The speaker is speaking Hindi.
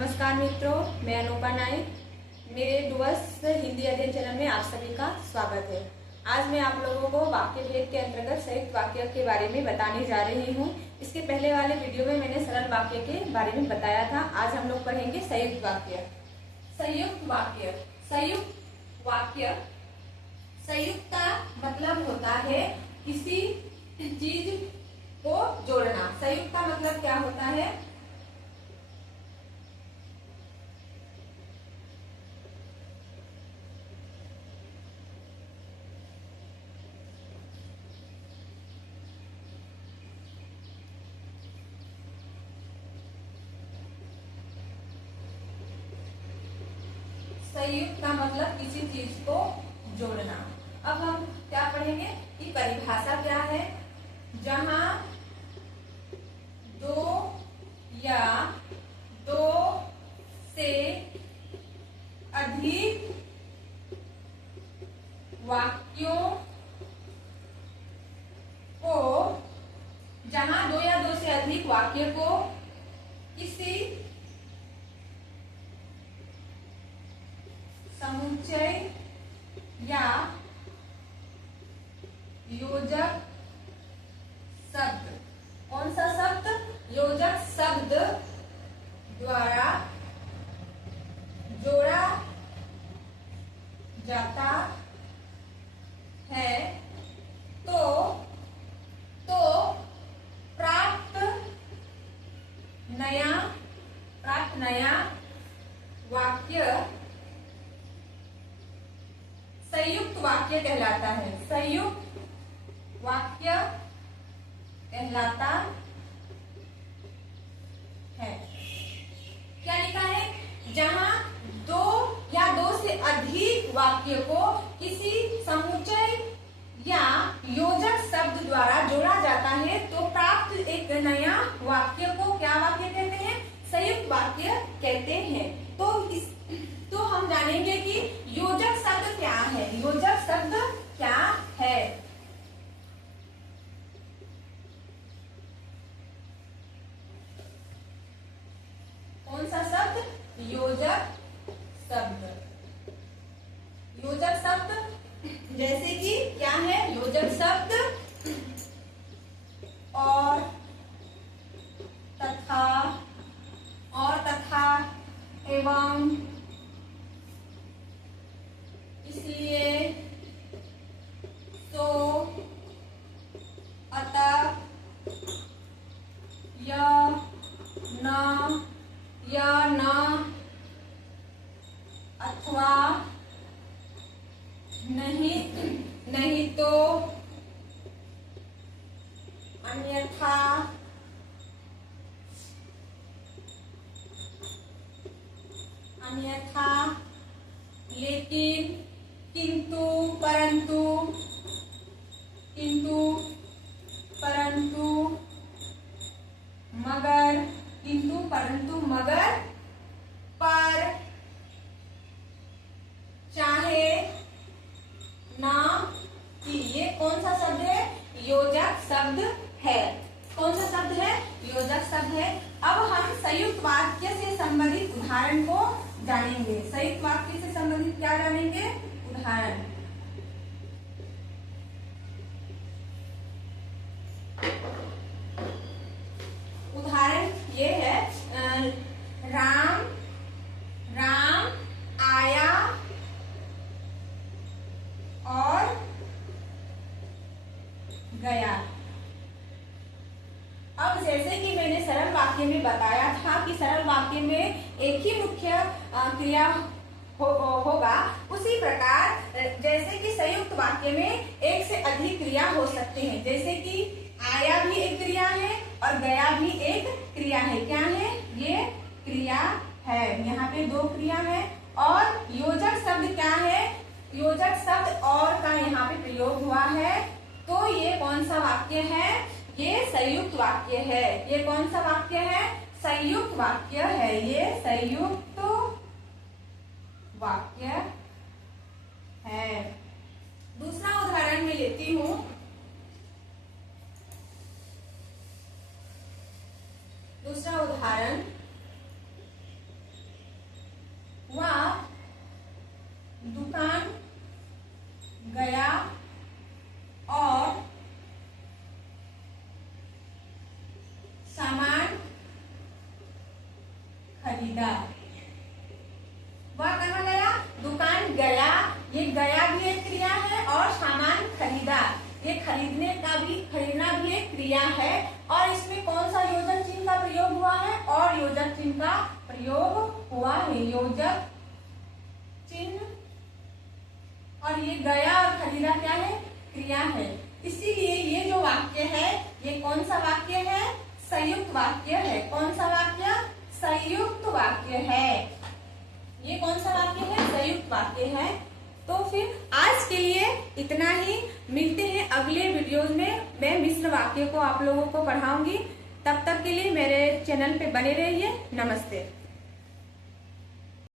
नमस्कार मित्रों, मैं अनुपा नाइक। मेरे डुअर्स हिंदी अध्ययन चैनल में आप सभी का स्वागत है। आज मैं आप लोगों को वाक्य भेद के अंतर्गत संयुक्त वाक्य के बारे में बताने जा रही हूँ। इसके पहले वाले वीडियो में मैंने सरल वाक्य के बारे में बताया था। आज हम लोग पढ़ेंगे संयुक्त वाक्य। संयुक्त वाक्य, संयुक्त वाक्य, संयुक्त का मतलब होता है किसी चीज को जोड़ना। संयुक्त का मतलब क्या होता है? संयुक्त का मतलब किसी चीज को जोड़ना। अब हम क्या पढ़ेंगे कि परिभाषा क्या है। जहां दो या दो से अधिक वाक्यों को, जहां दो या दो से अधिक वाक्य को किसी समुच्चय या योजक शब्द, कौन सा शब्द? योजक शब्द द्वारा जोड़ा जाता है तो प्राप्त नया वाक्य संयुक्त वाक्य कहलाता है। संयुक्त वाक्य कहलाता है। क्या लिखा है? जहां दो या दो से अधिक वाक्य को किसी समुच्चय या योजक शब्द द्वारा जोड़ा जाता है तो प्राप्त एक नया वाक्य को क्या वाक्य कहते हैं? संयुक्त वाक्य कहते हैं। तो हम जानेंगे कि योजक शब्द क्या है। योजक शब्द क्या है? कौन सा शब्द? योजक शब्द। योजक शब्द जैसे कि क्या है? योजक शब्द और तथा एवं इसलिए तो अतः यह न अथवा नहीं तो अन्यथा लेकिन किंतु परंतु मगर पर चाहे ना कि। ये कौन सा शब्द है? योजक शब्द है। कौन सा शब्द है? योजक शब्द है। अब हम संयुक्त वाक्य से संबंधित उदाहरण को जानेंगे। संयुक्त वाक्य से संबंधित क्या जानेंगे? उदाहरण। उदाहरण ये है, राम आया और गया। अब जैसे कि मैंने सरल वाक्य में बताया था कि सरल वाक्य में एक ही मुख्य क्रिया होगा, उसी प्रकार जैसे कि संयुक्त वाक्य में एक से अधिक क्रिया हो सकते हैं। जैसे कि आया भी एक क्रिया है और गया भी एक क्रिया है। क्या है? ये क्रिया है। यहाँ पे दो क्रिया है। और योजक शब्द क्या है? योजक शब्द और का यहाँ पे प्रयोग हुआ है। तो ये कौन सा वाक्य है? ये संयुक्त वाक्य है। ये कौन सा वाक्य है? संयुक्त वाक्य है। ये संयुक्त वाक्य है। दूसरा उदाहरण मैं लेती हूँ। दूसरा उदाहरण, खरीदा। वह कहाँ गया? दुकान गया। ये गया भी एक क्रिया है और सामान खरीदा, ये खरीदना भी एक क्रिया है। और इसमें कौन सा योजक चिन्ह का प्रयोग हुआ है? और योजक चिन्ह का प्रयोग हुआ है, योजक चिन्ह। और ये गया और खरीदा क्या है? क्रिया है। इसीलिए ये जो वाक्य है, ये कौन सा वाक्य है? संयुक्त वाक्य है। कौन सा वाक्य? संयुक्त वाक्य है। ये कौन सा वाक्य है? संयुक्त वाक्य है। तो फिर आज के लिए इतना ही। मिलते हैं अगले वीडियोज में। मैं मिश्र वाक्य को आप लोगों को पढ़ाऊंगी। तब तक के लिए मेरे चैनल पे बने रहिए। नमस्ते।